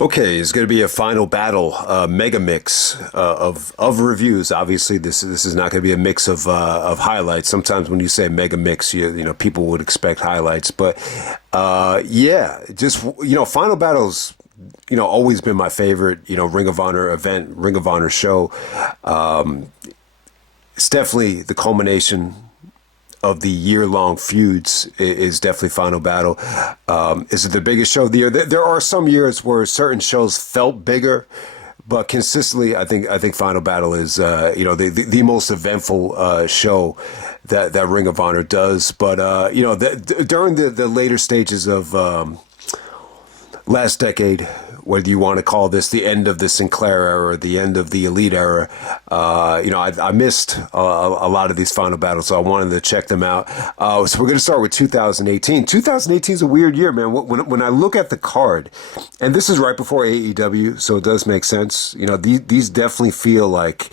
Okay, it's going to be a final battle, mega mix of reviews. Obviously, this is not going to be a mix of highlights. Sometimes when you say mega mix, you know people would expect highlights, but yeah, just final battles. Always been my favorite. Ring of Honor event, Ring of Honor show. It's definitely the culmination of the year-long feuds is definitely Final Battle. Is it the biggest show of the year? There are some years where certain shows felt bigger, but consistently, I think Final Battle is the most eventful show that Ring of Honor does. But during the later stages of last decade, whether you want to call this the end of the Sinclair era or the end of the Elite era, I missed a lot of these final battles, so I wanted to check them out. So we're going to start with 2018. 2018 is a weird year, man. When I look at the card, and this is right before AEW, so it does make sense. These definitely feel like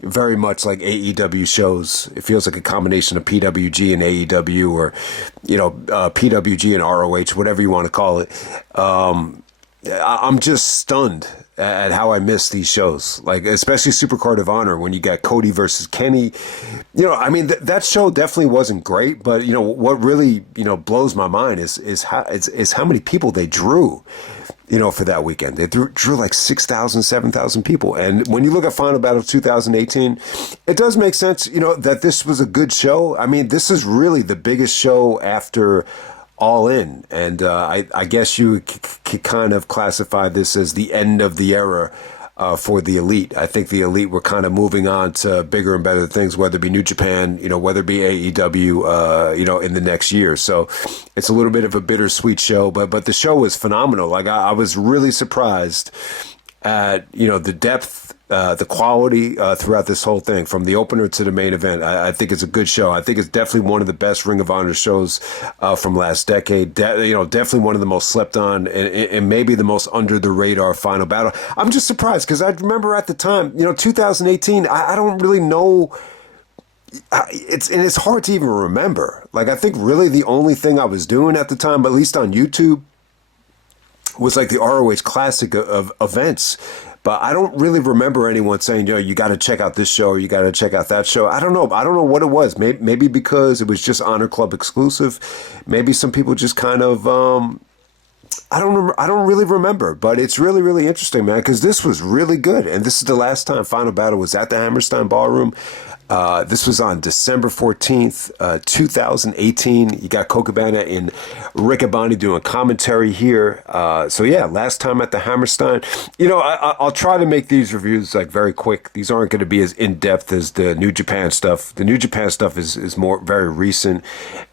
very much like AEW shows. It feels like a combination of PWG and AEW, or PWG and ROH, whatever you want to call it. I'm just stunned at how I miss these shows, like especially Supercard of Honor when you got Cody versus Kenny. That show definitely wasn't great, but what really blows my mind is how many people they drew. For that weekend. They drew like 6,000, 7,000 people. And when you look at Final Battle 2018, it does make sense, that this was a good show. I mean, this is really the biggest show after All In. And I guess you could kind of classify this as the end of the era for the Elite. I think the Elite were kind of moving on to bigger and better things, whether it be New Japan, whether it be AEW, in the next year. So it's a little bit of a bittersweet show, but the show was phenomenal. Like I was really surprised at, the depth, the quality throughout this whole thing, from the opener to the main event. I think it's a good show. I think it's definitely one of the best Ring of Honor shows from last decade. Definitely one of the most slept on and maybe the most under the radar Final Battle. I'm just surprised because I remember at the time, 2018. I don't really know. It's hard to even remember. Like I think really the only thing I was doing at the time, at least on YouTube, was like the ROH Classic of events. But I don't really remember anyone saying, you got to check out this show or you got to check out that show. I don't know. I don't know what it was. Maybe because it was just Honor Club exclusive. Maybe some people just kind of, I don't really remember. But it's really, really interesting, man, because this was really good. And this is the last time Final Battle was at the Hammerstein Ballroom. This was on December 14th, 2018. You got Kokabana and Riccaboni doing commentary here. So yeah, last time at the Hammerstein. I'll try to make these reviews like very quick. These aren't going to be as in-depth as the New Japan stuff. The New Japan stuff is more very recent.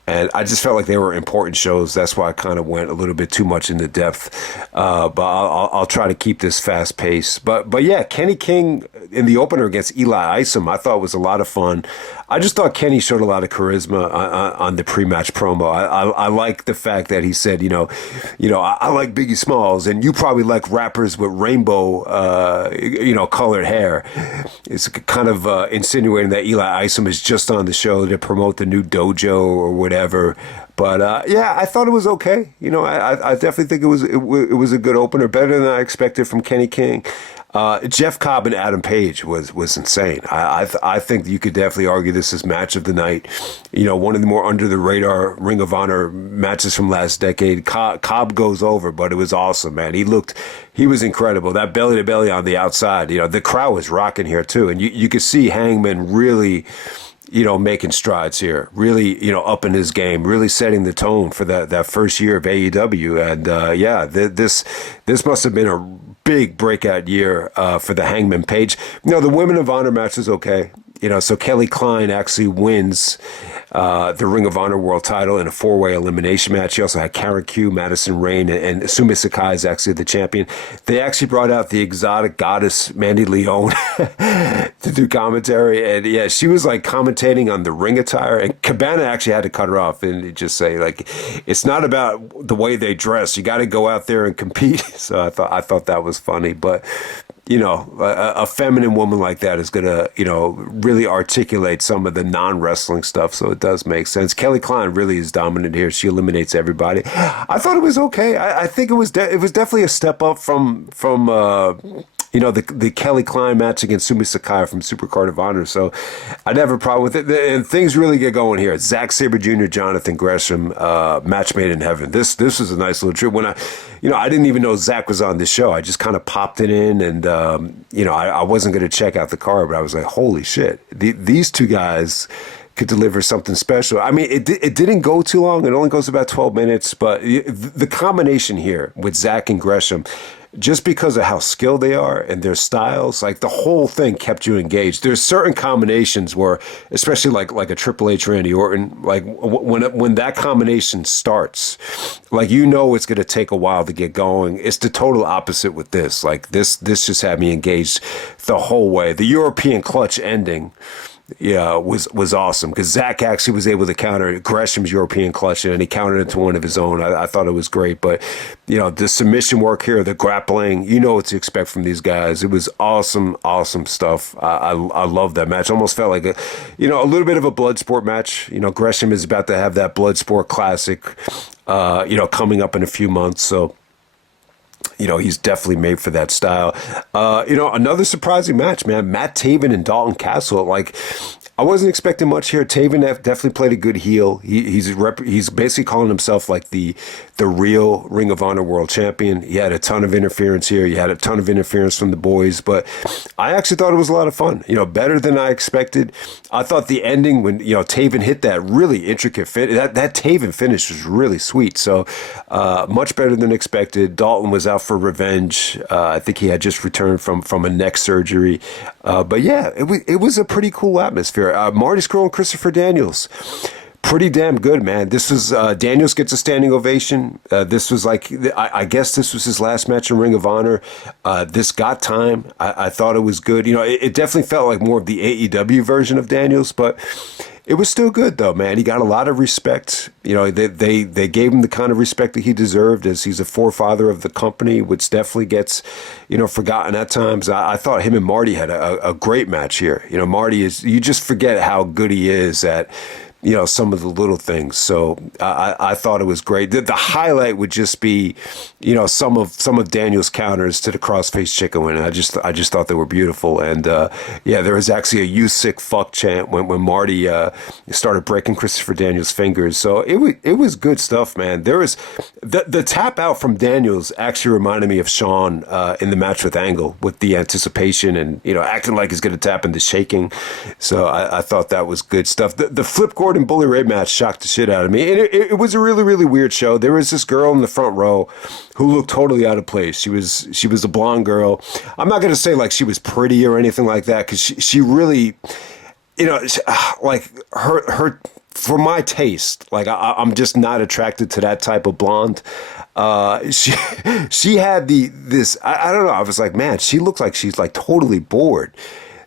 And I just felt like they were important shows. That's why I kind of went a little bit too much into depth. But I'll try to keep this fast paced. But yeah, Kenny King in the opener against Eli Isom, I thought was a lot of fun. I just thought Kenny showed a lot of charisma on the pre-match promo. I like the fact that he said, I like Biggie Smalls, and you probably like rappers with rainbow, colored hair. It's kind of insinuating that Eli Isom is just on the show to promote the new dojo or whatever. But yeah, I thought it was okay. I definitely think it was a good opener, better than I expected from Kenny King. Jeff Cobb and Adam Page was insane. I think you could definitely argue this is match of the night. One of the more under the radar Ring of Honor matches from last decade. Cobb goes over, but it was awesome, man. He was incredible. That belly to belly on the outside. The crowd was rocking here too, and you could see Hangman really, making strides here, really, upping his game, really setting the tone for that first year of AEW. And this must have been a big breakout year for the Hangman Page. The Women of Honor match is okay. So Kelly Klein actually wins the Ring of Honor World title in a 4-way elimination match. He also had Karen Q, Madison, Rayne, and Sumie Sakai is actually the champion. They actually brought out the exotic goddess Mandy Leon to do commentary. And yeah, she was like commentating on the ring attire. And Cabana actually had to cut her off and just say, like, it's not about the way they dress. You got to go out there and compete. So I thought that was funny. But a feminine woman like that is going to, really articulate some of the non-wrestling stuff. So it does make sense. Kelly Klein really is dominant here. She eliminates everybody. I thought it was okay. I think it was definitely a step up from the Kelly Klein match against Sumie Sakai from Supercard of Honor. So I never have a problem with it. And things really get going here. Zack, Sabre Jr., Jonathan Gresham, match made in heaven. This was a nice little trip. When I didn't even know Zack was on this show. I just kind of popped it in, and I wasn't going to check out the card, but I was like, holy shit, these two guys could deliver something special. I mean, it didn't go too long. It only goes about 12 minutes, but the combination here with Zack and Gresham, just because of how skilled they are and their styles, like the whole thing kept you engaged. There's certain combinations where, especially like a Triple H Randy Orton, like when that combination starts, like it's going to take a while to get going. It's the total opposite with this. Like this just had me engaged the whole way. The European clutch ending, was awesome because Zack actually was able to counter Gresham's European clutch, and he countered into one of his own. I thought it was great, but the submission work here, the grappling, what to expect from these guys. It was awesome stuff. I love that match. Almost felt like a little bit of a blood sport match. Gresham is about to have that blood sport classic, coming up in a few months, so. He's definitely made for that style. Another surprising match, man. Matt Taven and Dalton Castle. Like, I wasn't expecting much here. Taven definitely played a good heel. He's basically calling himself like the real Ring of Honor World Champion. He had a ton of interference here. He had a ton of interference from the boys, but I actually thought it was a lot of fun. Better than I expected. I thought the ending when Taven hit that really intricate that Taven finish was really sweet. So much better than expected. Dalton was out for revenge. I think he had just returned from a neck surgery. But yeah, it was a pretty cool atmosphere. Marty Scurll and Christopher Daniels, pretty damn good, man. This was Daniels gets a standing ovation. This was like, I guess this was his last match in Ring of Honor. This got time. I thought it was good. It definitely felt like more of the AEW version of Daniels, but it was still good though, man. He got a lot of respect. They gave him the kind of respect that he deserved, as he's a forefather of the company, which definitely gets, forgotten at times. I thought him and Marty had a great match here. Marty you just forget how good he is at, some of the little things. So I thought it was great. The highlight would just be, some of Daniel's counters to the crossface chicken wing. I just thought they were beautiful. And there was actually a "you sick fuck" chant when Marty started breaking Christopher Daniels' fingers. So it was good stuff, man. There was the tap out from Daniels actually reminded me of Shawn in the match with Angle, with the anticipation and acting like he's going to tap into shaking. So I thought that was good stuff. The Flip Gordon Bully Ray match shocked the shit out of me. And it was a really, really weird show. There was this girl in the front row who looked totally out of place. She was a blonde girl. I'm not going to say like she was pretty or anything like that, because she really, like her for my taste, like I'm just not attracted to that type of blonde. She had this, I don't know. I was like, man, she looks like she's like totally bored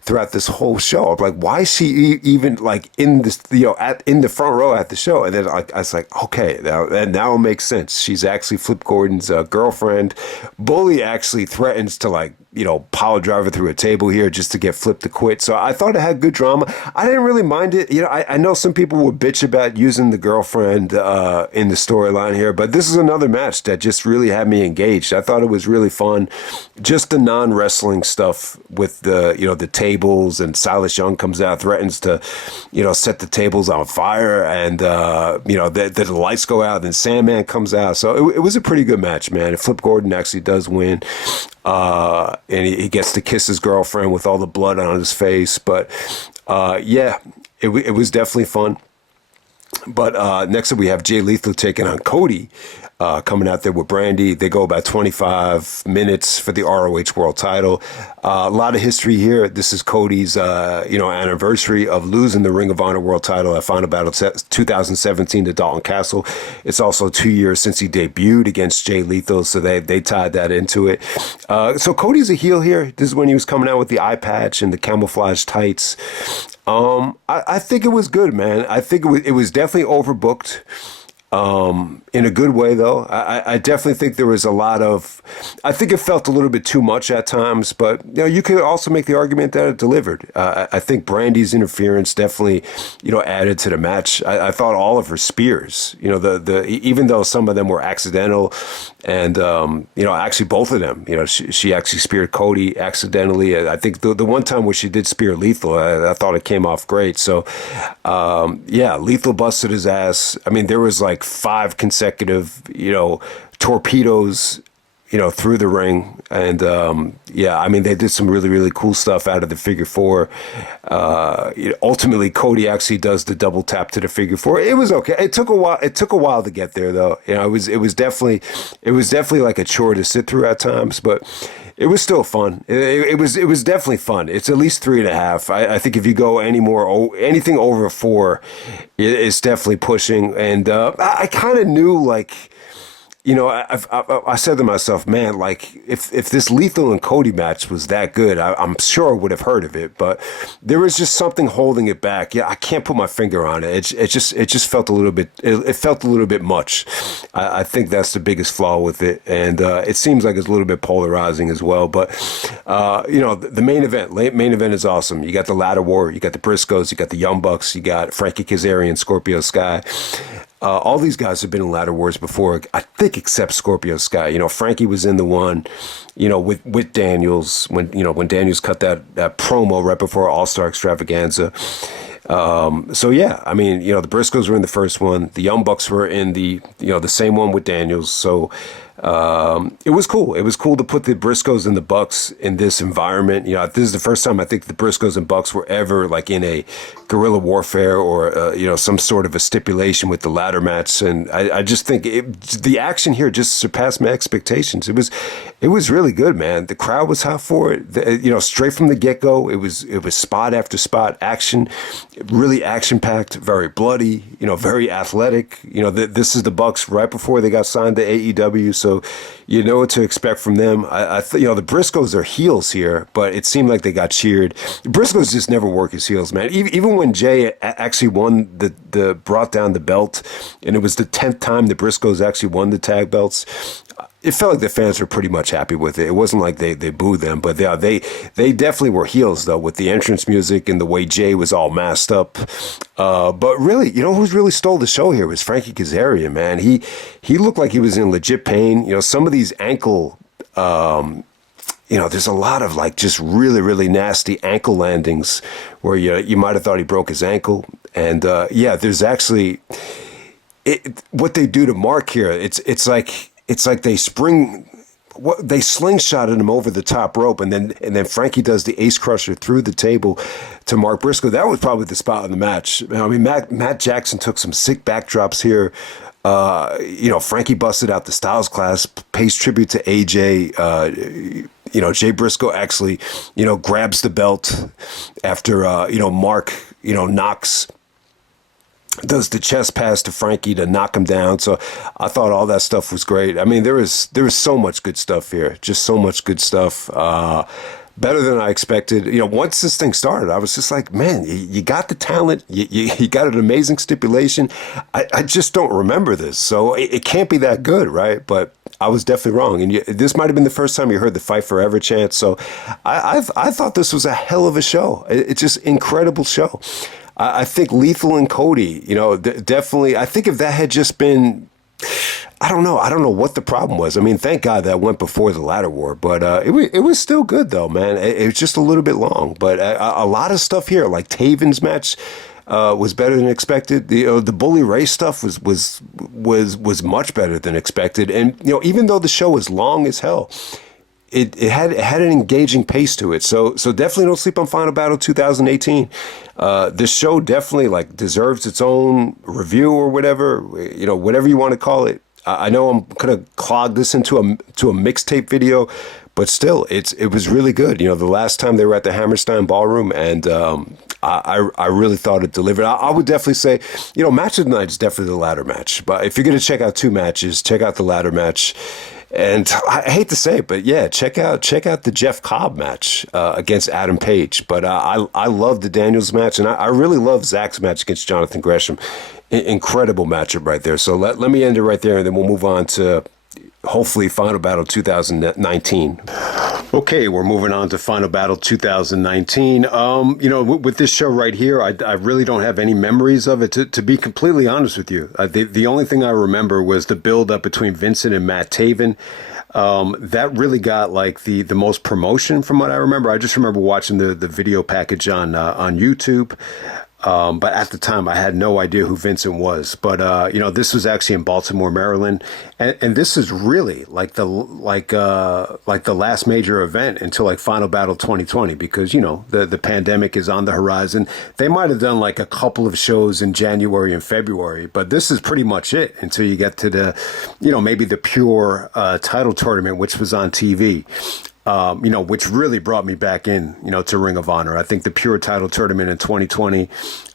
throughout this whole show. I'm like, why is she even like in this, in the front row at the show? And then I was like, okay, now it makes sense. She's actually Flip Gordon's girlfriend. Bully actually threatens to like, pile driver through a table here just to get Flip to quit. So I thought it had good drama. I didn't really mind it. I know some people would bitch about using the girlfriend in the storyline here, but this is another match that just really had me engaged. I thought it was really fun. Just the non-wrestling stuff with the tables, and Silas Young comes out, threatens to, set the tables on fire, and the lights go out, and Sandman comes out. So it was a pretty good match, man. And Flip Gordon actually does win. And he gets to kiss his girlfriend with all the blood on his face. But it was definitely fun. But next up we have Jay Lethal taking on Cody, coming out there with Brandy. They go about 25 minutes for the ROH World Title. A lot of history here. This is Cody's anniversary of losing the Ring of Honor World Title at Final Battle 2017 to Dalton Castle. It's also 2 years since he debuted against Jay Lethal, so they tied that into it. So Cody's a heel here. This is when he was coming out with the eye patch and the camouflage tights. I think it was good, man. I think it was definitely overbooked. In a good way, though. I definitely think there was a lot of. I think it felt a little bit too much at times, but you could also make the argument that it delivered. I think Brandy's interference definitely, added to the match. I thought all of her spears, the even though some of them were accidental, and actually both of them, she actually speared Cody accidentally. I think the one time where she did spear Lethal, I thought it came off great. So, Lethal busted his ass. I mean, there was like 5 consecutive, torpedoes, through the ring. And, they did some really, really cool stuff out of the figure 4. Ultimately, Cody actually does the double tap to the figure 4. It was okay. It took a while. It took a while to get there, though. It was definitely like a chore to sit through at times, but it was still fun. It was definitely fun. It's at least 3.5. I think if you go anything over 4, it's definitely pushing. And I kind of knew, like, I said to myself, man, like if this Lethal and Cody match was that good, I'm sure I would have heard of it. But there was just something holding it back. Yeah, I can't put my finger on it. It just felt a little bit. It felt a little bit much. I think that's the biggest flaw with it, and it seems like it's a little bit polarizing as well. But the main event is awesome. You got the ladder war, you got the Briscoes, you got the Young Bucks, you got Frankie Kazarian, Scorpio Sky. All these guys have been in ladder wars before, I think, except Scorpio Sky. Frankie was in the one, with Daniels when Daniels cut that promo right before All-Star Extravaganza. The Briscoes were in the first one. The Young Bucks were in the same one with Daniels. So it was cool. It was cool to put the Briscoes and the Bucks in this environment. This is the first time I think the Briscoes and Bucks were ever like in a guerrilla warfare or some sort of a stipulation with the ladder match. And I just think the action here just surpassed my expectations. It was really good, man. The crowd was hot for it. Straight from the get go, it was spot after spot action, really action packed, very bloody. Very athletic. This is the Bucks right before they got signed to AEW, so you know what to expect from them. The Briscoes are heels here, but it seemed like they got cheered. The Briscoes just never work as heels, man. Even when Jay actually won brought down the belt, and it was the 10th time the Briscoes actually won the tag belts, it felt like the fans were pretty much happy with it. It wasn't like they booed them, but they definitely were heels, though, with the entrance music and the way Jay was all masked up. But really, who's really stole the show here was Frankie Kazarian, man. He looked like he was in legit pain. Some of these ankle, there's a lot of like just really, really nasty ankle landings where you might have thought he broke his ankle. And there's actually what they do to Mark here. It's like they slingshotted him over the top rope, and then Frankie does the ace crusher through the table to Mark Briscoe. That was probably the spot in the match. I mean, Matt Jackson took some sick backdrops here. Frankie busted out the Styles Class, pays tribute to AJ. Jay Briscoe actually, grabs the belt after, Mark, does the chest pass to Frankie to knock him down. So I thought all that stuff was great. I mean, there was so much good stuff here, just so much good stuff. Better than I expected. Once this thing started, I was just like, man, you got the talent. You got an amazing stipulation. I just don't remember this. So it can't be that good, right? But I was definitely wrong. And this might have been the first time you heard the Fight Forever chant. So I thought this was a hell of a show. It's just incredible show. I think Lethal and Cody, definitely. I think if that had just been, I don't know what the problem was. I mean, thank God that went before the ladder war, but it was still good though, man. It was just a little bit long, but a lot of stuff here, like Taven's match, was better than expected. The Bully Ray stuff was much better than expected, and even though the show was long as hell, It had an engaging pace to it, so definitely don't sleep on Final Battle 2018. This show definitely deserves its own review or whatever, whatever you want to call it. I know I'm gonna clog this into a mixtape video, but still, it was really good. The last time they were at the Hammerstein Ballroom, and I really thought it delivered. I would definitely say, match of the night is definitely the ladder match. But if you're gonna check out 2 matches, check out the ladder match. And I hate to say it, but yeah, check out the Jeff Cobb match against Adam Page. But I love the Daniels match, and I really love Zack's match against Jonathan Gresham. Incredible matchup right there. So let me end it right there, and then we'll move on to hopefully Final Battle 2019. Okay, we're moving on to Final Battle 2019. With this show right here, I really don't have any memories of it. To be completely honest with you, the only thing I remember was the build up between Vincent and Matt Taven. That really got like the most promotion from what I remember. I just remember watching the video package on YouTube. But at the time, I had no idea who Vincent was. But this was actually in Baltimore, Maryland, and this is really like the last major event until like Final Battle 2020, because the pandemic is on the horizon. They might have done like a couple of shows in January and February, but this is pretty much it until you get to the maybe the pure title tournament, which was on TV. Which really brought me back in, to Ring of Honor. I think the pure title tournament in 2020,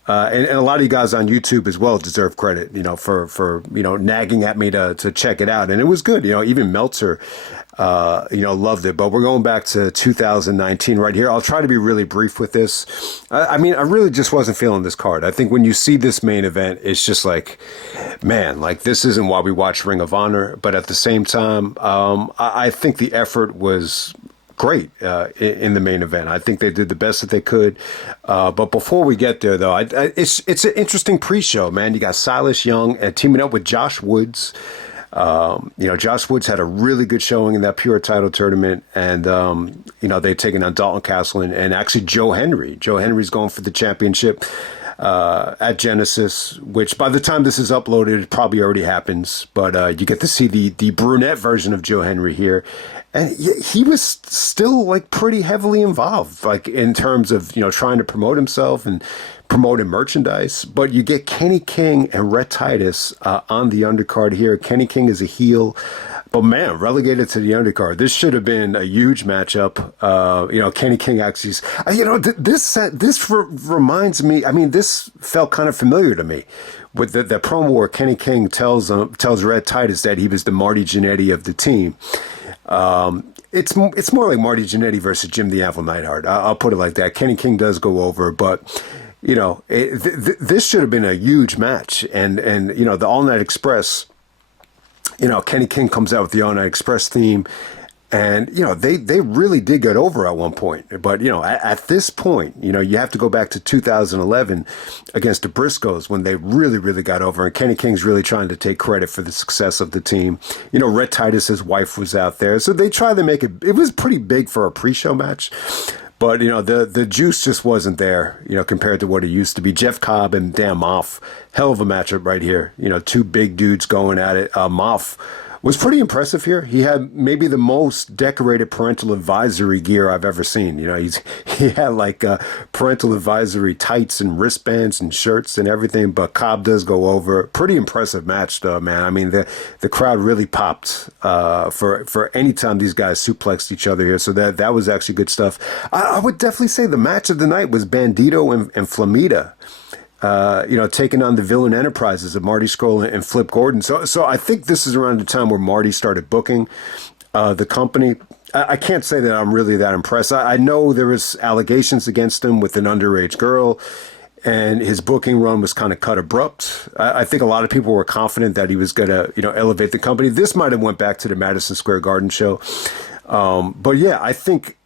and a lot of you guys on YouTube as well deserve credit, for nagging at me to check it out. And it was good. Even Meltzer, loved it. But we're going back to 2019 right here. I'll try to be really brief with this. I really just wasn't feeling this card. I think when you see this main event, it's just like, man, like this isn't why we watch Ring of Honor. But at the same time, I think the effort was great in the main event. I think they did the best that they could. But before we get there, though, it's an interesting pre-show, man. You got Silas Young teaming up with Josh Woods. Josh Woods had a really good showing in that pure title tournament, and they've taken on Dalton Castle and actually Joe Hendry. Joe Hendry's going for the championship at Genesis, which by the time this is uploaded, it probably already happens. But you get to see the brunette version of Joe Hendry here. And he was still like pretty heavily involved, like in terms of, trying to promote himself and promoting merchandise. But you get Kenny King and Rhett Titus on the undercard here. Kenny King is a heel, but man, relegated to the undercard. This should have been a huge matchup. Kenny King actually, this reminds me. I mean, this felt kind of familiar to me with the promo where Kenny King tells Rhett Titus that he was the Marty Jannetty of the team. It's more like Marty Jannetty versus Jim the Anvil Neidhart. I'll put it like that. Kenny King does go over, but this should have been a huge match. And the All Night Express. Kenny King comes out with the All Night Express theme, and they really did get over at one point. But at this point, you have to go back to 2011 against the Briscoes when they really got over, and Kenny King's really trying to take credit for the success of the team. Rhett Titus's wife was out there, so they tried to make it. It was pretty big for a pre-show match. But, the juice just wasn't there, compared to what it used to be. Jeff Cobb and Maff, hell of a matchup right here. Two big dudes going at it. Maff was pretty impressive here. He had maybe the most decorated parental advisory gear I've ever seen. He had like parental advisory tights and wristbands and shirts and everything. But Cobb does go over. Pretty impressive match, though, man. I mean, the crowd really popped for any time these guys suplexed each other here. So that was actually good stuff. I would definitely say the match of the night was Bandido and Flamita. Taking on the Villain Enterprises of Marty Scurll and Flip Gordon. So I think this is around the time where Marty started booking the company. I can't say that I'm really that impressed. I know there was allegations against him with an underage girl, and his booking run was kind of cut abrupt. I think a lot of people were confident that he was going to, elevate the company. This might have went back to the Madison Square Garden show. But yeah, I think,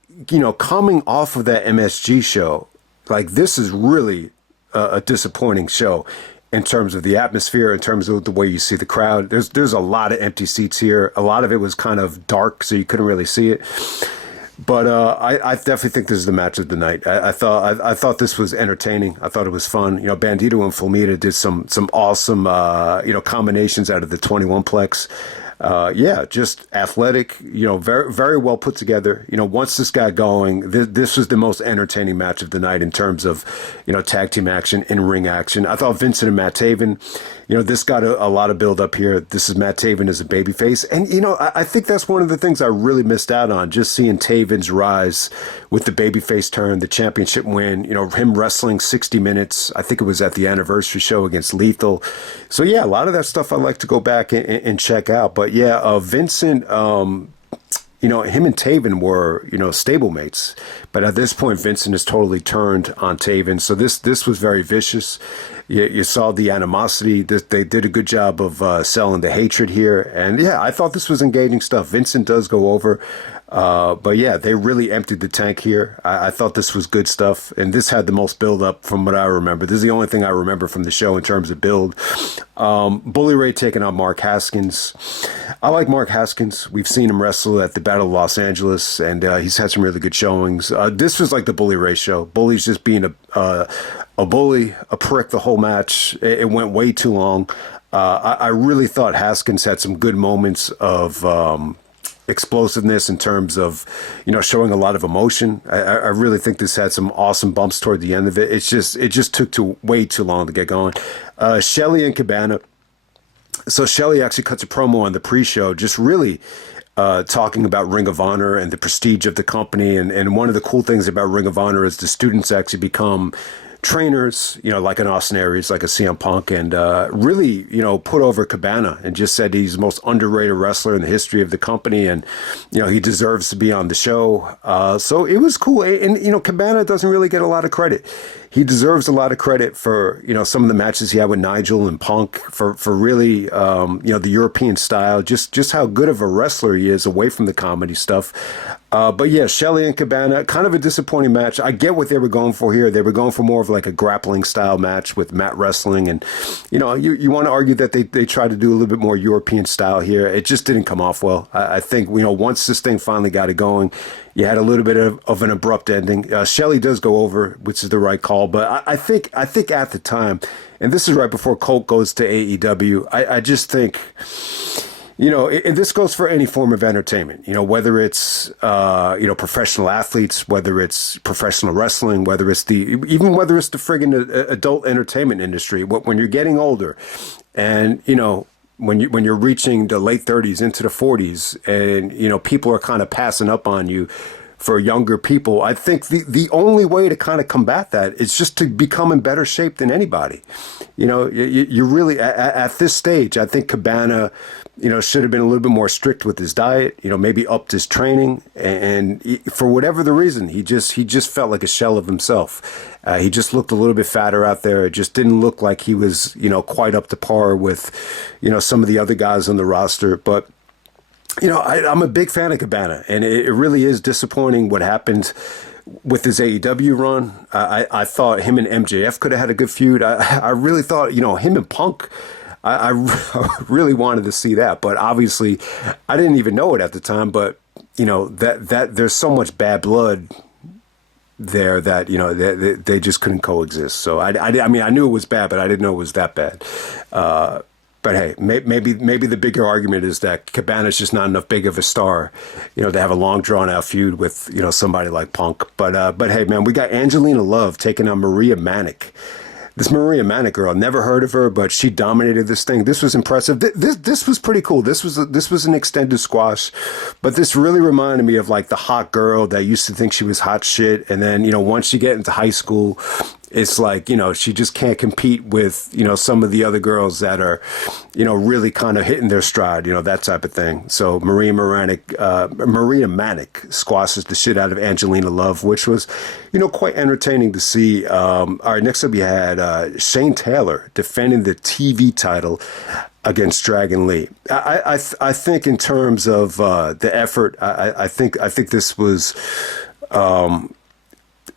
coming off of that MSG show, like this is really a disappointing show in terms of the atmosphere, in terms of the way you see the crowd. There's a lot of empty seats here. A lot of it was kind of dark, so you couldn't really see it. But I definitely think this is the match of the night. I thought this was entertaining. I thought it was fun. Bandido and Flamita did some awesome combinations out of the 21 plex. Just athletic, very, very well put together. Once this got going, this was the most entertaining match of the night in terms of, tag team action, in-ring action. I thought Vincent and Matt Taven, this got a lot of build up here. This is Matt Taven as a babyface. And, I think that's one of the things I really missed out on, just seeing Taven's rise with the babyface turn, the championship win, him wrestling 60 minutes. I think it was at the anniversary show against Lethal. So, yeah, a lot of that stuff I'd like to go back and check out. But, But yeah, Vincent, him and Taven were, stablemates. But at this point, Vincent has totally turned on Taven. So this was very vicious. You saw the animosity. They did a good job of selling the hatred here. And yeah, I thought this was engaging stuff. Vincent does go over. But yeah, they really emptied the tank here. I thought this was good stuff. And this had the most build up from what I remember. This is the only thing I remember from the show in terms of build. Bully Ray taking on Mark Haskins. I like Mark Haskins. We've seen him wrestle at the Battle of Los Angeles, and he's had some really good showings. This was like the Bully Ray show. Bully's just being a bully, a prick the whole match. It went way too long. I really thought Haskins had some good moments of explosiveness in terms of, showing a lot of emotion. I really think this had some awesome bumps toward the end of it. It just took way too long to get going. Shelley and Cabana. So Shelley actually cuts a promo on the pre-show, just really talking about Ring of Honor and the prestige of the company. And one of the cool things about Ring of Honor is the students actually become trainers, like an Austin Aries, like a CM Punk, and really, put over Cabana and just said he's the most underrated wrestler in the history of the company, and he deserves to be on the show. So it was cool, and Cabana doesn't really get a lot of credit. He deserves a lot of credit for some of the matches he had with Nigel and Punk, for really the European style, just how good of a wrestler he is away from the comedy stuff. But yeah, Shelley and Cabana, kind of a disappointing match. I get what they were going for here. They were going for more of like a grappling style match with mat wrestling, and you want to argue that they tried to do a little bit more European style here. It just didn't come off well. I think once this thing finally got it going, you had a little bit of an abrupt ending. Shelley does go over, which is the right call, but I think at the time, and this is right before Colt goes to AEW, I just think, and this goes for any form of entertainment, whether it's, professional athletes, whether it's professional wrestling, whether it's the friggin' adult entertainment industry. When you're getting older and, when you're reaching the late 30s into the 40s and, people are kind of passing up on you for younger people, I think the only way to kind of combat that is just to become in better shape than anybody. You really, at this stage, I think Cabana, should have been a little bit more strict with his diet, maybe upped his training. And for whatever the reason, he just felt like a shell of himself. He just looked a little bit fatter out there. It just didn't look like he was, quite up to par with, some of the other guys on the roster. But, I'm a big fan of Cabana, and it really is disappointing what happened with his AEW run. I thought him and MJF could have had a good feud. I really thought, him and Punk, I really wanted to see that, but obviously I didn't even know it at the time. But that there's so much bad blood there that they just couldn't coexist. So I mean I knew it was bad, but I didn't know it was that bad. But hey, maybe the bigger argument is that Cabana's just not enough big of a star, to have a long drawn out feud with somebody like Punk. But hey, man, we got Angelina Love taking on Maria Manic. This Maria Manic girl, never heard of her, but she dominated this thing. This was impressive. This was pretty cool. This was an extended squash, but this really reminded me of like the hot girl that used to think she was hot shit, and then once you get into high school, it's like, she just can't compete with, some of the other girls that are, really kind of hitting their stride, that type of thing. So Maria Manic squashes the shit out of Angelina Love, which was, quite entertaining to see. All right, next up you had Shane Taylor defending the TV title against Dragon Lee. I think in terms of the effort, I think this was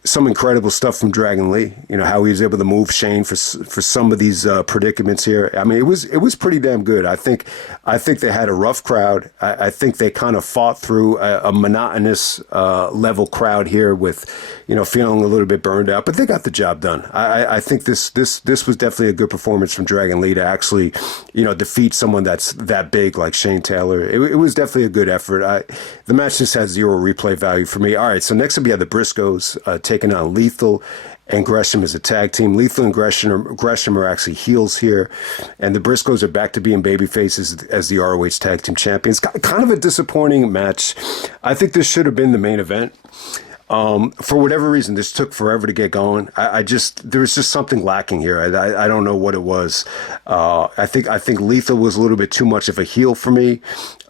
some incredible stuff from Dragon Lee. How he was able to move Shane for some of these predicaments here. I mean, it was pretty damn good. I think they had a rough crowd. I think they kind of fought through a monotonous level crowd here with feeling a little bit burned out, but they got the job done. I think this was definitely a good performance from Dragon Lee to actually defeat someone that's that big like Shane Taylor. It was definitely a good effort. The match just has zero replay value for me. All right, so next up we have the Briscoes taking on Lethal and Gresham as a tag team. Lethal and Gresham are actually heels here, and the Briscoes are back to being baby faces as the ROH tag team champions. Kind of a disappointing match. I think this should have been the main event. For whatever reason, this took forever to get going. There was just something lacking here. I don't know what it was. I think Lethal was a little bit too much of a heel for me.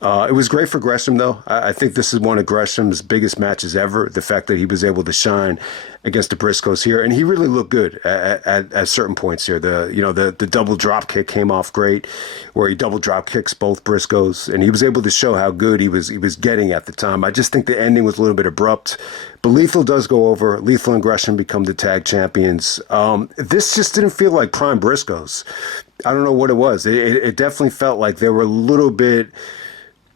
It was great for Gresham, though. I think this is one of Gresham's biggest matches ever. The fact that he was able to shine against the Briscoes here, and he really looked good at certain points here. The double drop kick came off great, where he double drop kicks both Briscoes, and he was able to show how good he was getting at the time. I just think the ending was a little bit abrupt, but Lethal does go over. Lethal and Gresham become the tag champions. This just didn't feel like prime Briscoes. I don't know what it was. It definitely felt like they were a little bit,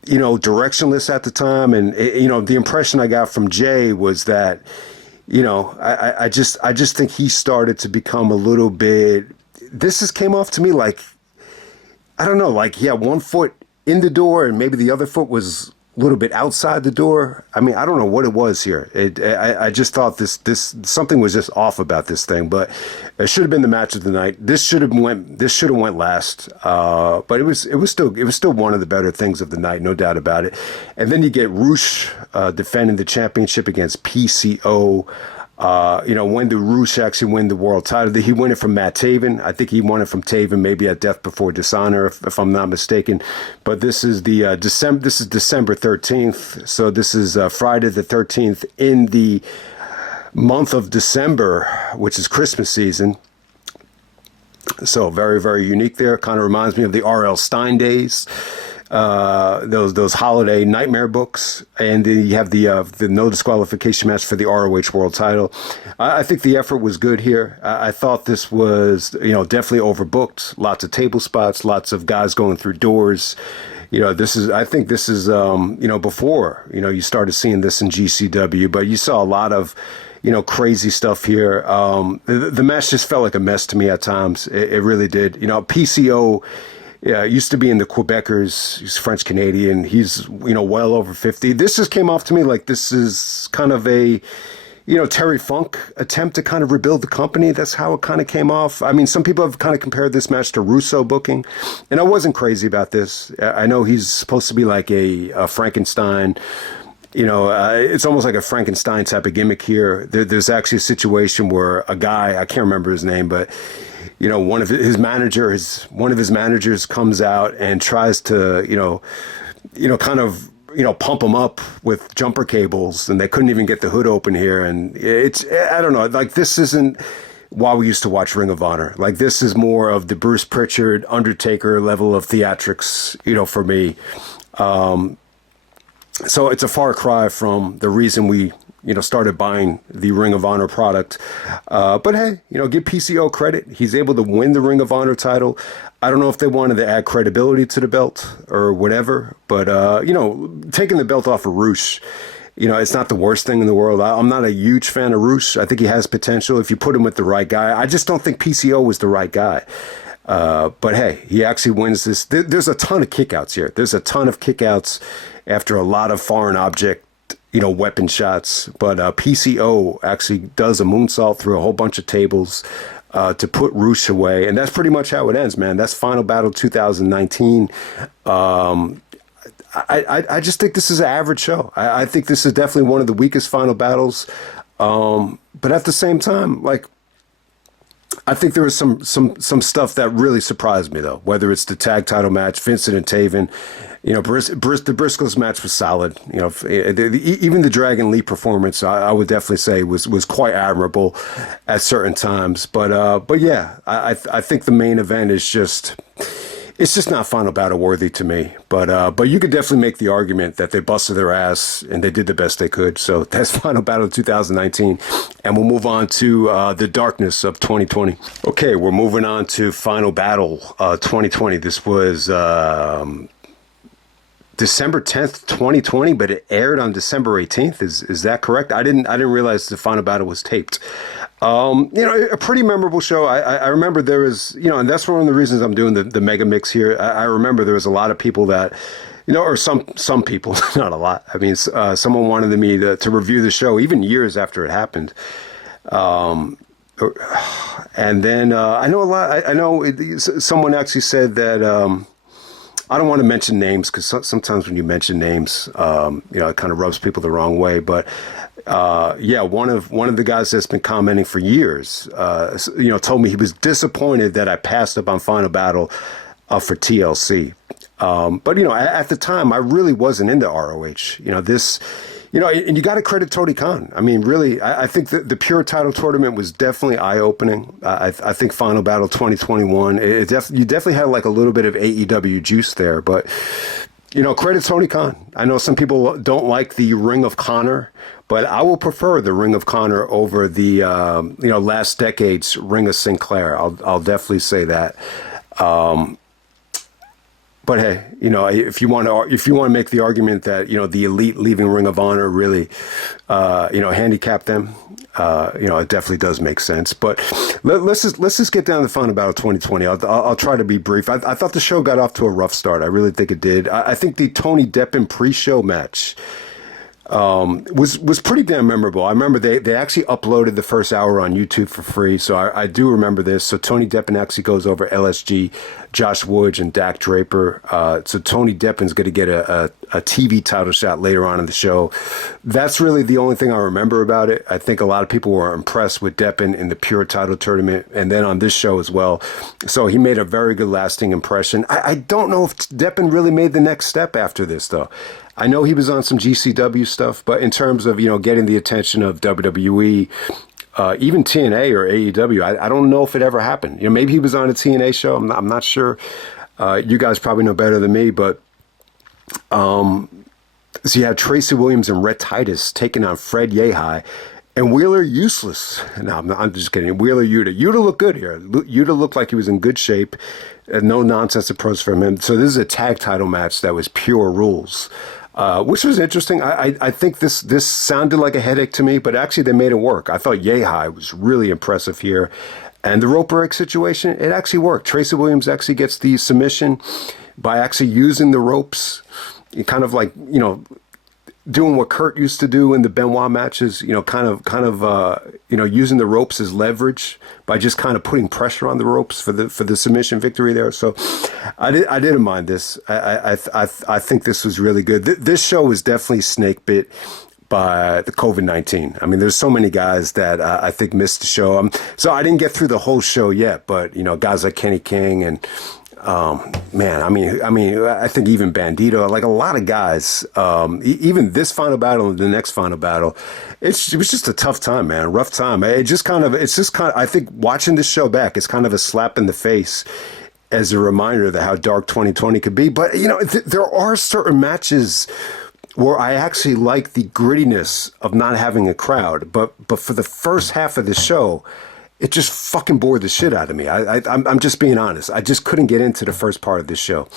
directionless at the time. And, the impression I got from Jay was that, I just think he started to become a little bit, this just came off to me like, I don't know, like he had one foot in the door and maybe the other foot was a little bit outside the door. I mean, I don't know what it was here. I just thought this something was just off about this thing, but it should have been the match of the night. This should have went last. But it was still one of the better things of the night, no doubt about it. And then you get Roosh defending the championship against PCO. When did Roosh actually win the world title? Did he win it from Matt Taven? I think he won it from Taven, maybe at Death Before Dishonor, if I'm not mistaken. But this is the December 13th. So this is Friday the 13th in the month of December, which is Christmas season. So very, very unique there. Kind of reminds me of the R.L. Stein days. Those holiday nightmare books, and then you have the no disqualification match for the ROH world title. I think the effort was good here. I thought this was definitely overbooked. Lots of table spots, lots of guys going through doors. I think this is before you started seeing this in GCW, but you saw a lot of crazy stuff here. The match just felt like a mess to me at times. It really did. PCO. Yeah, used to be in the Quebecers. He's French Canadian. He's well over 50. This just came off to me like this is kind of a Terry Funk attempt to kind of rebuild the company. That's how it kind of came off. I mean, some people have kind of compared this match to Russo booking, and I wasn't crazy about this. I know he's supposed to be like a Frankenstein. It's almost like a Frankenstein type of gimmick here. There's actually a situation where a guy, I can't remember his name, but one of his managers comes out and tries to, pump him up with jumper cables, and they couldn't even get the hood open here. And I don't know, like this isn't why we used to watch Ring of Honor. Like this is more of the Bruce Pritchard, Undertaker level of theatrics, for me. So it's a far cry from the reason we started buying the Ring of Honor product. But hey, give PCO credit. He's able to win the Ring of Honor title. I don't know if they wanted to add credibility to the belt or whatever, but, taking the belt off of Roosh, it's not the worst thing in the world. I'm not a huge fan of Roosh. I think he has potential if you put him with the right guy. I just don't think PCO was the right guy. But hey, he actually wins this. There's a ton of kickouts here. There's a ton of kickouts after a lot of foreign object weapon shots, but PCO actually does a moonsault through a whole bunch of tables to put Roosh away, and that's pretty much how it ends, man. That's Final Battle 2019. I just think this is an average show. I think this is definitely one of the weakest Final Battles, but at the same time, like, I think there was some stuff that really surprised me, though, whether it's the tag title match, Vincent and Taven. The Briscoes match was solid. Even the Dragon Lee performance, I would definitely say was quite admirable at certain times. But yeah, I think the main event is just, it's just not Final Battle worthy to me. But you could definitely make the argument that they busted their ass and they did the best they could. So that's Final Battle 2019, and we'll move on to the darkness of 2020. Okay, we're moving on to Final Battle 2020. This was December 10th, 2020, but it aired on December 18th. Is that correct? I didn't realize the Final Battle was taped. A pretty memorable show. I remember there was, and that's one of the reasons I'm doing the mega mix here. I remember there was a lot of people that, or some people, not a lot. I mean, someone wanted me to review the show even years after it happened. And then I know a lot. I know someone actually said that. I don't want to mention names because sometimes when you mention names, it kind of rubs people the wrong way. But Yeah, one of the guys that's been commenting for years, told me he was disappointed that I passed up on Final Battle for TLC. But at the time, I really wasn't into ROH. And you got to credit Tony Khan. I mean, really, I think that the Pure Title tournament was definitely eye-opening. I think Final Battle 2021, you definitely had like a little bit of AEW juice there. But, credit Tony Khan. I know some people don't like the Ring of Honor, but I will prefer the Ring of Honor over the, last decade's Ring of Sinclair. I'll definitely say that. But hey, if you want to make the argument that the Elite leaving Ring of Honor really, handicap them, it definitely does make sense. But let's just get down to the Final Battle 2020. I'll try to be brief. I thought the show got off to a rough start. I really think it did. I think the Tony Deppen pre-show match was pretty damn memorable. I remember they actually uploaded the first hour on YouTube for free, so I do remember this. So Tony Deppen actually goes over LSG, Josh Woods, and Dak Draper. So Tony Deppen's going to get a TV title shot later on in the show. That's really the only thing I remember about it. I think a lot of people were impressed with Deppen in the Pure title tournament and then on this show as well. So he made a very good lasting impression. I don't know if Deppen really made the next step after this, though. I know he was on some GCW stuff, but in terms of, getting the attention of WWE, even TNA or AEW, I don't know if it ever happened. Maybe he was on a TNA show. I'm not sure. You guys probably know better than me, but so you had Tracy Williams and Rhett Titus taking on Fred Yehi and Wheeler Useless. No, I'm just kidding. Wheeler Yuta. Yuta looked good here. Yuta looked like he was in good shape. No nonsense approach from him. So this is a tag title match that was pure rules. Which was interesting. I think this sounded like a headache to me, but actually they made it work. I thought Yehi was really impressive here. And the rope break situation, it actually worked. Tracy Williams actually gets the submission by actually using the ropes, kind of like, doing what Kurt used to do in the Benoit matches, kind of using the ropes as leverage by just kind of putting pressure on the ropes for the submission victory there. So I didn't mind this. I think this was really good. This show was definitely snake bit by the COVID-19. I mean, there's so many guys that I think missed the show. So I didn't get through the whole show yet, but guys like Kenny King and I think even Bandido, like a lot of guys, even this Final Battle and the next Final Battle, it was just a tough time, man, rough time. I think watching this show back, it's kind of a slap in the face as a reminder of how dark 2020 could be. But, there are certain matches where I actually like the grittiness of not having a crowd. But for the first half of the show, it just fucking bored the shit out of me. I'm just being honest. I just couldn't get into the first part of this show.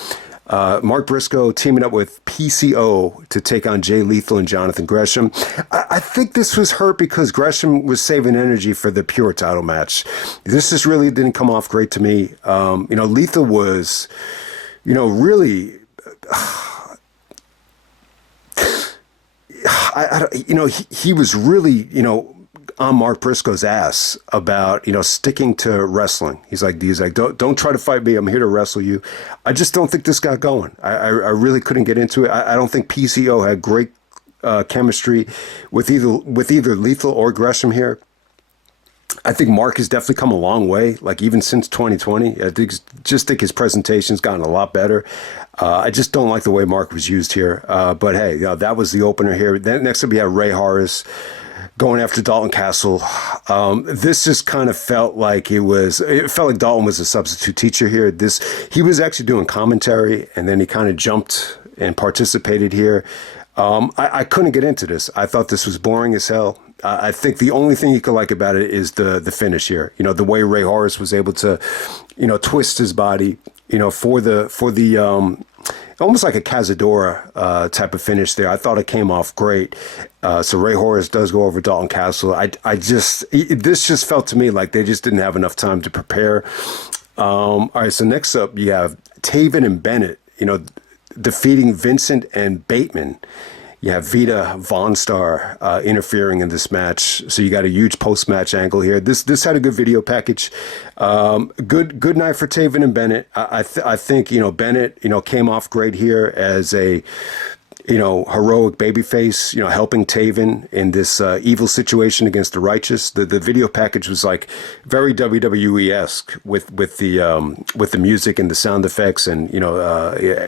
Mark Briscoe teaming up with PCO to take on Jay Lethal and Jonathan Gresham. I think this was hurt because Gresham was saving energy for the Pure title match. This just really didn't come off great to me. Lethal was, really... he was really, on Mark Briscoe's ass about, sticking to wrestling. He's like, don't try to fight me. I'm here to wrestle you. I just don't think this got going. I really couldn't get into it. I don't think PCO had great chemistry with either Lethal or Gresham here. I think Mark has definitely come a long way, like even since 2020. I think his presentation's gotten a lot better. I just don't like the way Mark was used here. But hey, that was the opener here. Then next up we had Ray Horace going after Dalton Castle. This just kind of felt like Dalton was a substitute teacher here. He was actually doing commentary, and then he kind of jumped and participated here. I couldn't get into this. I thought this was boring as hell. I think the only thing you could like about it is the finish here. The way Ray Horace was able to, twist his body, for the almost like a Cazadora type of finish there. I thought it came off great. So Ray Horace does go over Dalton Castle. This just felt to me like they just didn't have enough time to prepare. All right, so next up you have Taven and Bennett, defeating Vincent and Bateman. You have Vita Von Star interfering in this match, so you got a huge post-match angle here. This had a good video package. Good night for Taven and Bennett. I think Bennett came off great here as a heroic babyface, helping Taven in this evil situation against the righteous. The video package was like very WWE-esque with the music and the sound effects and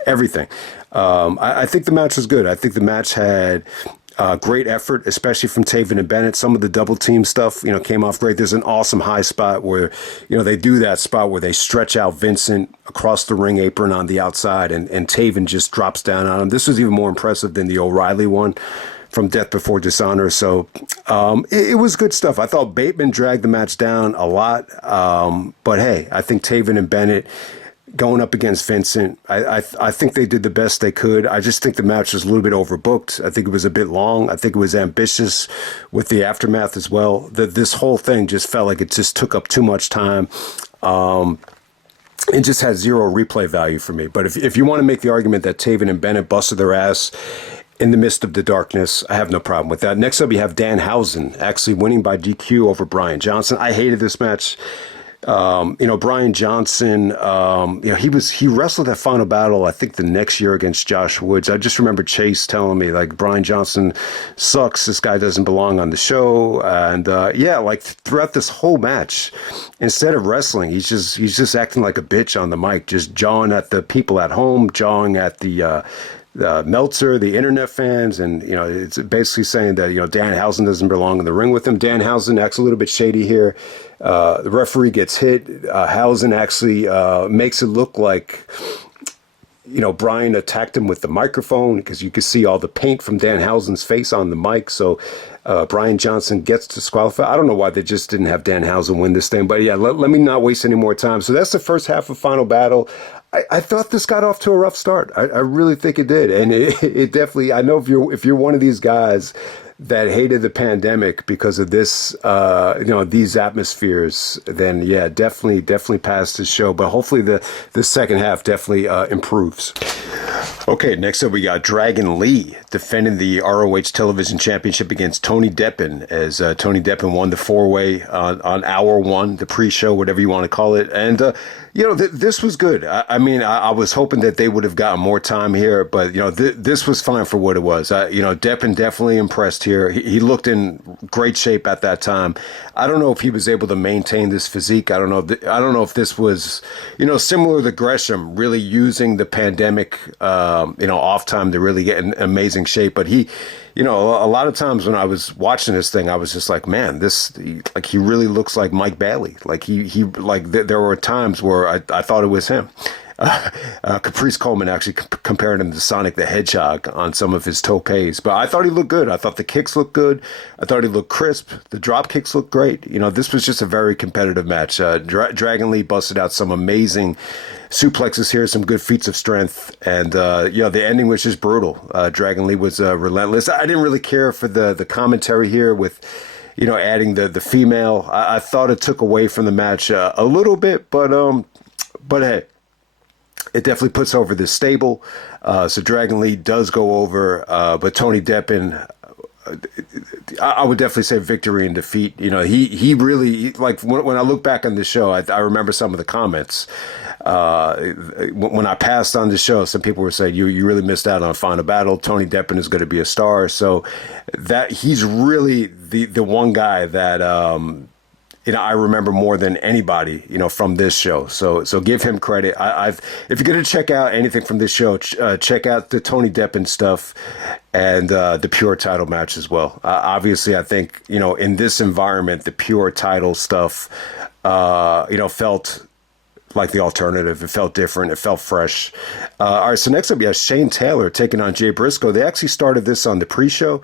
everything. I think the match was good. I think the match had great effort, especially from Taven and Bennett. Some of the double team stuff, came off great. There's an awesome high spot where, they do that spot where they stretch out Vincent across the ring apron on the outside and Taven just drops down on him. This was even more impressive than the O'Reilly one from Death Before Dishonor. So it was good stuff. I thought Bateman dragged the match down a lot. But hey, I think Taven and Bennett going up against Vincent, I think they did the best they could. I just think the match was a little bit overbooked. I think it was a bit long. I think it was ambitious with the aftermath as well. This whole thing just felt like it just took up too much time. It just has zero replay value for me. But if you want to make the argument that Taven and Bennett busted their ass in the midst of the darkness, I have no problem with that. Next up, you have Danhausen actually winning by DQ over Brian Johnson. I hated this match. Brian Johnson, he wrestled that final battle, I think the next year against Josh Woods. I just remember Chase telling me like Brian Johnson sucks. This guy doesn't belong on the show. And, throughout this whole match, instead of wrestling, he's just acting like a bitch on the mic, just jawing at the people at home, jawing at the Meltzer, the internet fans, and it's basically saying that Danhausen doesn't belong in the ring with him. Danhausen acts a little bit shady here. The referee gets hit. Hausen actually makes it look like Brian attacked him with the microphone because you could see all the paint from Danhausen's face on the mic. So Brian Johnson gets disqualified. I don't know why they just didn't have Danhausen win this thing, but yeah, let me not waste any more time. So that's the first half of Final Battle. I thought this got off to a rough start. I really think it did. And it definitely, I know if you're one of these guys that hated the pandemic because of this, these atmospheres, then yeah, definitely passed the show. But hopefully the second half definitely improves. Okay, next up we got Dragon Lee defending the ROH Television Championship against Tony Deppen, as Tony Deppen won the four-way on hour one, the pre-show, whatever you want to call it. And, this was good. I was hoping that they would have gotten more time here, but, this was fine for what it was. Deppen definitely impressed here. He looked in great shape at that time. I don't know if he was able to maintain this physique. I don't know if this was, similar to Gresham, really using the pandemic, off time to really get in amazing shape. But he, a lot of times when I was watching this thing, I was just like, man, he really looks like Mike Bailey. Like there were times where I thought it was him. Caprice Coleman actually compared him to Sonic the Hedgehog on some of his topes, but I thought he looked good. I thought the kicks looked good. I thought he looked crisp. The drop kicks looked great. This was just a very competitive match. Dragon Lee busted out some amazing suplexes here, some good feats of strength, and the ending was just brutal. Dragon Lee was relentless. I didn't really care for the commentary here with adding the female. I thought it took away from the match a little bit, but hey, it definitely puts over this stable. So Dragon Lee does go over, but Tony Deppen, I would definitely say victory and defeat. He really, like, when I look back on the show, I remember some of the comments. When I passed on the show, some people were saying, you really missed out on a Final Battle. Tony Deppen is going to be a star. So that he's really the one guy that, I remember more than anybody, from this show. So give him credit. If you're going to check out anything from this show, check out the Tony Deppen stuff and the Pure title match as well. Obviously, I think, in this environment, the Pure title stuff, felt like the alternative. It felt different. It felt fresh. All right, so next up, we have Shane Taylor taking on Jay Briscoe. They actually started this on the pre-show.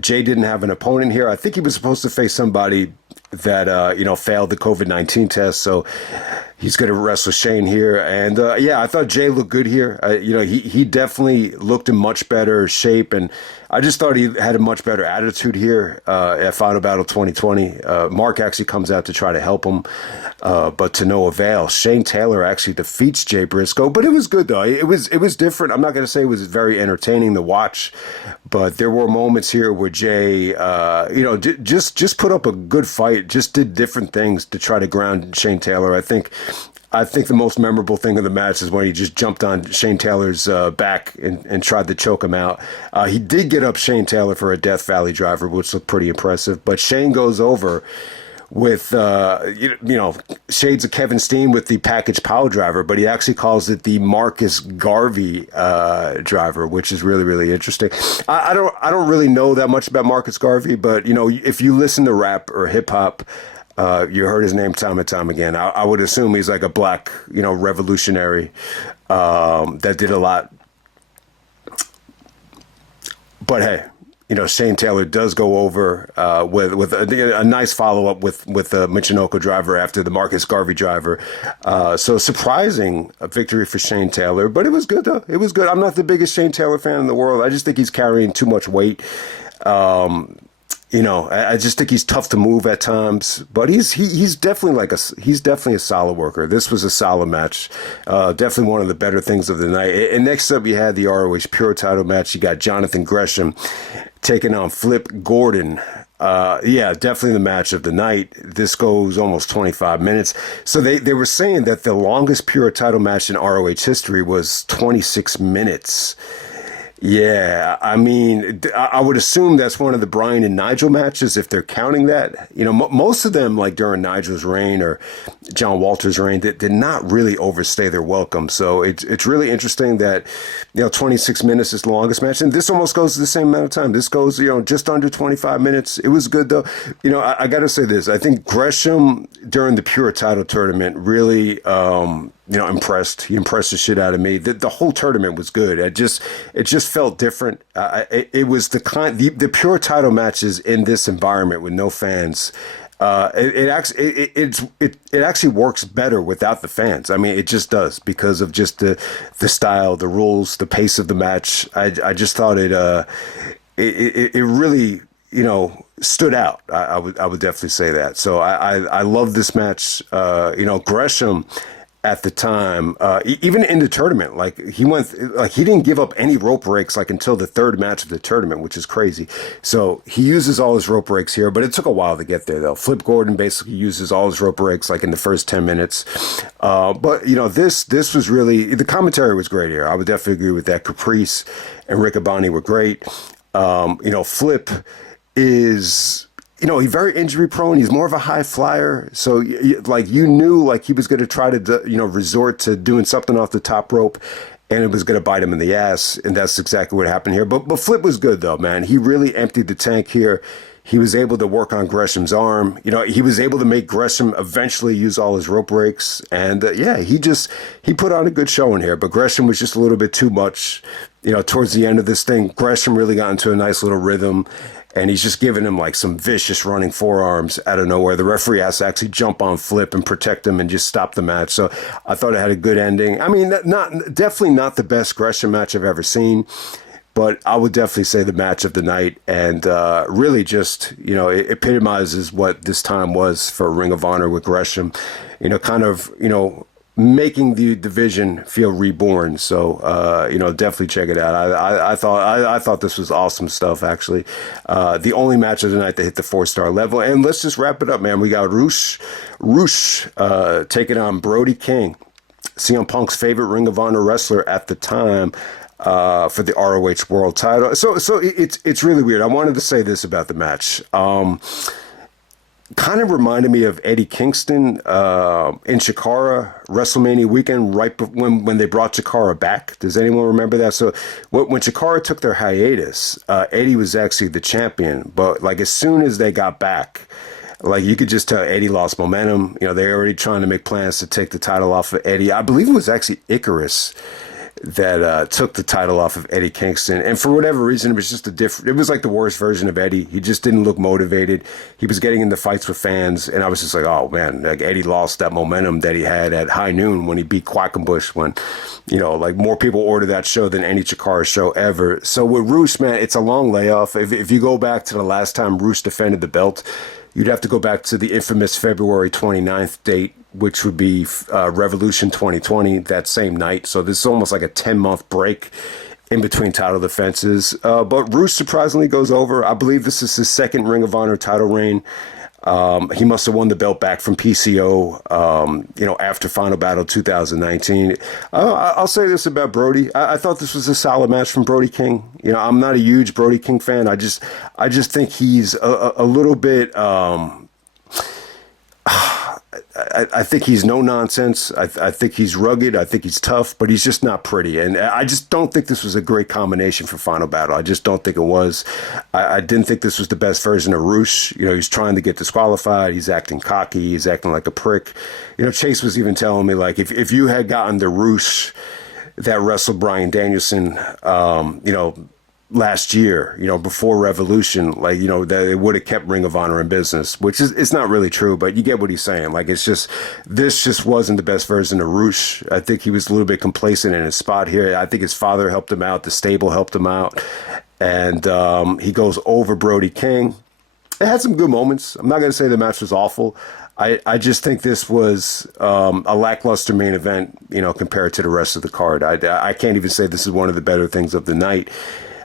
Jay didn't have an opponent here. I think he was supposed to face somebody that, failed the COVID-19 test. So he's going to wrestle Shane here. And, I thought Jay looked good here. He definitely looked in much better shape. And I just thought he had a much better attitude here at Final Battle 2020. Mark actually comes out to try to help him, but to no avail. Shane Taylor actually defeats Jay Briscoe, but it was good though. It was different. I'm not going to say it was very entertaining to watch, but there were moments here where Jay, just put up a good fight, just did different things to try to ground Shane Taylor. I think I think the most memorable thing of the match is when he just jumped on Shane Taylor's back and tried to choke him out. He did get up Shane Taylor for a Death Valley driver, which looked pretty impressive. But Shane goes over with, shades of Kevin Steen with the package power driver, but he actually calls it the Marcus Garvey driver, which is really, really interesting. I don't really know that much about Marcus Garvey, but, if you listen to rap or hip hop, you heard his name time and time again. I would assume he's like a black, revolutionary that did a lot. But hey, Shane Taylor does go over with a nice follow up with the Michinoku driver after the Marcus Garvey driver. So surprising a victory for Shane Taylor, but it was good though. It was good. I'm not the biggest Shane Taylor fan in the world. I just think he's carrying too much weight. I just think he's tough to move at times, but he's definitely he's definitely a solid worker. This was a solid match, definitely one of the better things of the night. And next up, you had the ROH Pure Title match. You got Jonathan Gresham taking on Flip Gordon. Definitely the match of the night. This goes almost 25 minutes. So they were saying that the longest Pure Title match in ROH history was 26 minutes. Yeah, I mean, I would assume that's one of the Bryan and Nigel matches if they're counting that. Most of them, like during Nigel's reign or John Walter's reign, did not really overstay their welcome. So it's really interesting that 26 minutes is the longest match, and this almost goes the same amount of time. This goes just under 25 minutes. It was good though. I got to say this. I think Gresham during the Pure Title tournament really impressed. He impressed the shit out of me. The whole tournament was good. It just felt different. It was the Pure Title matches in this environment with no fans. It actually works better without the fans. I mean, it just does because of just the style, the rules, the pace of the match. I just thought it really stood out. I would definitely say that. So I love this match. Gresham at the time, even in the tournament, he didn't give up any rope breaks until the third match of the tournament, which is crazy. So he uses all his rope breaks here, but it took a while to get there though. Flip Gordon basically uses all his rope breaks in the first 10 minutes. But this was really, the commentary was great here. I would definitely agree with that. Caprice and Riccaboni were great. Flip is, he's very injury prone. He's more of a high flyer. So you knew he was going to try to, resort to doing something off the top rope and it was going to bite him in the ass. And that's exactly what happened here. But Flip was good though, man. He really emptied the tank here. He was able to work on Gresham's arm. He was able to make Gresham eventually use all his rope breaks. And he put on a good showing here. But Gresham was just a little bit too much, towards the end of this thing. Gresham really got into a nice little rhythm. And he's just giving him some vicious running forearms out of nowhere. The referee has to actually jump on Flip and protect him and just stop the match. So I thought it had a good ending. I mean, definitely not the best Gresham match I've ever seen, but I would definitely say the match of the night. And really just, it epitomizes what this time was for Ring of Honor with Gresham, making the division feel reborn. So, definitely check it out. I thought this was awesome stuff, actually. The only match of the night that hit the 4-star level. And let's just wrap it up, man. We got Roosh taking on Brody King, CM Punk's favorite Ring of Honor wrestler at the time, for the ROH World Title. So it's really weird. I wanted to say this about the match. Kind of reminded me of Eddie Kingston in Chikara WrestleMania weekend, right when they brought Chikara back. Does anyone remember that? So when Chikara took their hiatus, Eddie was actually the champion. But as soon as they got back, you could just tell Eddie lost momentum. They're already trying to make plans to take the title off of Eddie. I believe it was actually Icarus that took the title off of Eddie Kingston. And for whatever reason, it was just it was the worst version of Eddie. He just didn't look motivated. He was getting into fights with fans. And I was just oh man, Eddie lost that momentum that he had at High Noon when he beat Quackenbush, when, more people ordered that show than any Chikara show ever. So with Roosh, man, it's a long layoff. If you go back to the last time Roosh defended the belt, you'd have to go back to the infamous February 29th date, which would be Revolution 2020, that same night. So this is almost like a 10-month break in between title defenses. But Roosh surprisingly goes over. I believe this is his second Ring of Honor title reign. He must have won the belt back from PCO, after Final Battle 2019. I'll say this about Brody. I thought this was a solid match from Brody King. I'm not a huge Brody King fan. I just think he's a little bit. I think he's no nonsense. I think he's rugged. I think he's tough, but he's just not pretty. And I just don't think this was a great combination for Final Battle. I just don't think it was. I didn't think this was the best version of Roosh. He's trying to get disqualified. He's acting cocky. He's acting like a prick. Chase was even telling me, like, if you had gotten the Roosh that wrestled Bryan Danielson, last year, before Revolution, that it would have kept Ring of Honor in business, which is, it's not really true, but you get what he's saying. Like, this just wasn't the best version of Roosh. I think he was a little bit complacent in his spot here. I think his father helped him out. The stable helped him out. And he goes over Brody King. It had some good moments. I'm not going to say the match was awful. I just think this was a lackluster main event, compared to the rest of the card. I can't even say this is one of the better things of the night.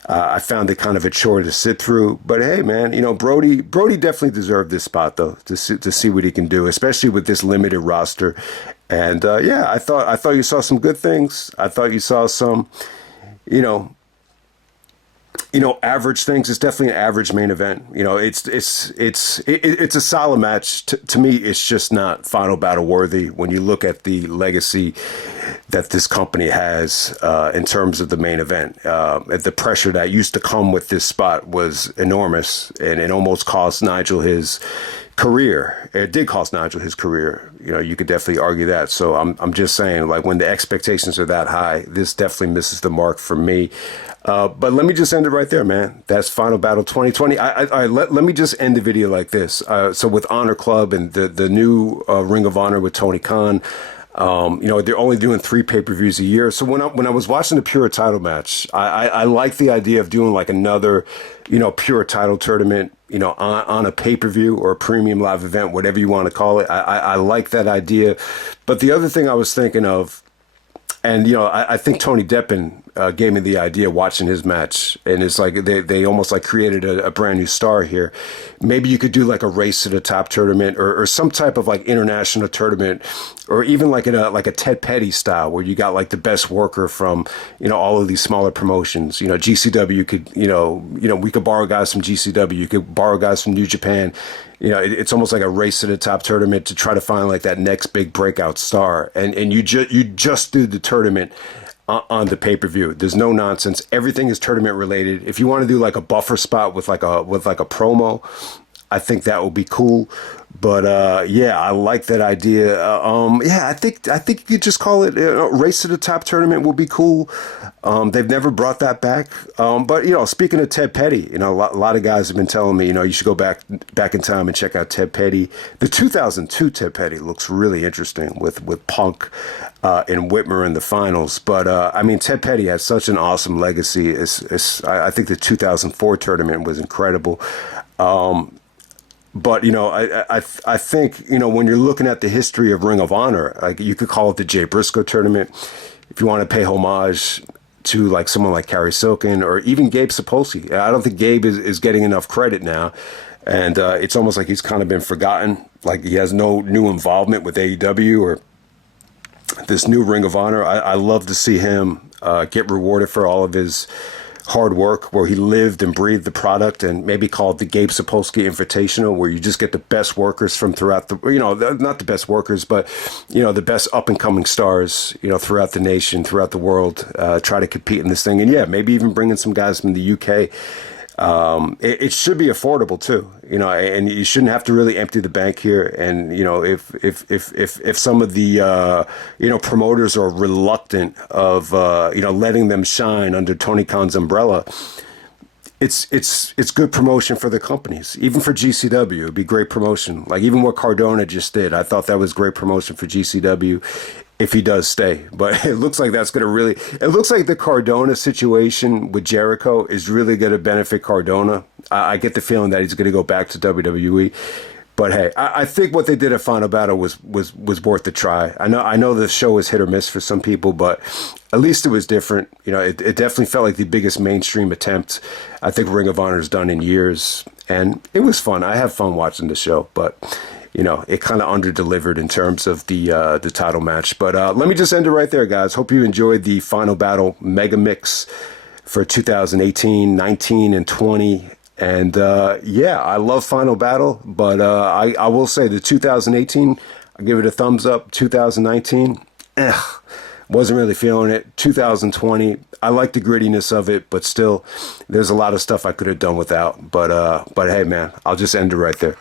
I found it kind of a chore to sit through, but hey, man, Brody definitely deserved this spot though, to see what he can do, especially with this limited roster. And I thought you saw some good things. I thought you saw some, average things. It's definitely an average main event. It's a solid match. To me, it's just not Final Battle worthy when you look at the legacy that this company has in terms of the main event. The pressure that used to come with this spot was enormous, and it almost cost Nigel his career. It did cost Nigel his career. You could definitely argue that. So I'm just saying, like, when the expectations are that high, this definitely misses the mark for me. But let me just end it right there, man. That's Final Battle 2020. Let me just end the video like this. So with Honor Club and the new Ring of Honor with Tony Khan, they're only doing 3 pay-per-views a year. So when I was watching the Pure title match, I like the idea of doing like another, Pure title tournament, on a pay-per-view or a premium live event, whatever you want to call it. I like that idea. But the other thing I was thinking of, and, I think Tony Deppen gave me the idea watching his match, and it's like they almost like created a brand new star here. Maybe you could do like a race to the top tournament or some type of like international tournament, or even like a Ted Petty style where you got like the best worker from, all of these smaller promotions. GCW could, we could borrow guys from GCW. You could borrow guys from New Japan. It's almost like a race to the top tournament to try to find like that next big breakout star. And you just do the tournament on the pay-per-view. There's no nonsense. Everything is tournament related. If you want to do like a buffer spot with like a promo, I think that would be cool. But I like that idea. I think you could just call it Race to the Top tournament will be cool. They've never brought that back. But speaking of Ted Petty, a lot of guys have been telling me, you should go back in time and check out Ted Petty. The 2002 Ted Petty looks really interesting with Punk and Whitmer in the finals. But Ted Petty has such an awesome legacy. I think the 2004 tournament was incredible. But, I think, when you're looking at the history of Ring of Honor, like you could call it the Jay Briscoe tournament. If you want to pay homage to like someone like Kerry Silkin or even Gabe Sapolsky. I don't think Gabe is getting enough credit now. And it's almost like he's kind of been forgotten. Like he has no new involvement with AEW or this new Ring of Honor. I love to see him get rewarded for all of his hard work, where he lived and breathed the product, and maybe called the Gabe Sapolsky Invitational, where you just get the best workers from throughout the, not the best workers, but, the best up and coming stars, throughout the nation, throughout the world, try to compete in this thing. And maybe even bring in some guys from the UK. It should be affordable too, and you shouldn't have to really empty the bank here. And, if some of the, promoters are reluctant of, letting them shine under Tony Khan's umbrella, it's good promotion for the companies. Even for GCW, it'd be great promotion. Like even what Cardona just did, I thought that was great promotion for GCW. If he does stay. But it looks like that's going to really, it looks like the Cardona situation with Jericho is really going to benefit Cardona. I get the feeling that he's going to go back to WWE. But hey, I think what they did at Final Battle was worth the try. I know the show is hit or miss for some people, but at least it was different. It definitely felt like the biggest mainstream attempt I think Ring of Honor has done in years. and it was fun. I have fun watching the show, but you know, it kind of under-delivered in terms of the title match. But let me just end it right there, guys. Hope you enjoyed the Final Battle Mega Mix for 2018, 19, and 20. And yeah, I love Final Battle, but I will say the 2018, I give it a thumbs up. 2019, wasn't really feeling it. 2020, I like the grittiness of it, but still, there's a lot of stuff I could have done without. But hey, man, I'll just end it right there.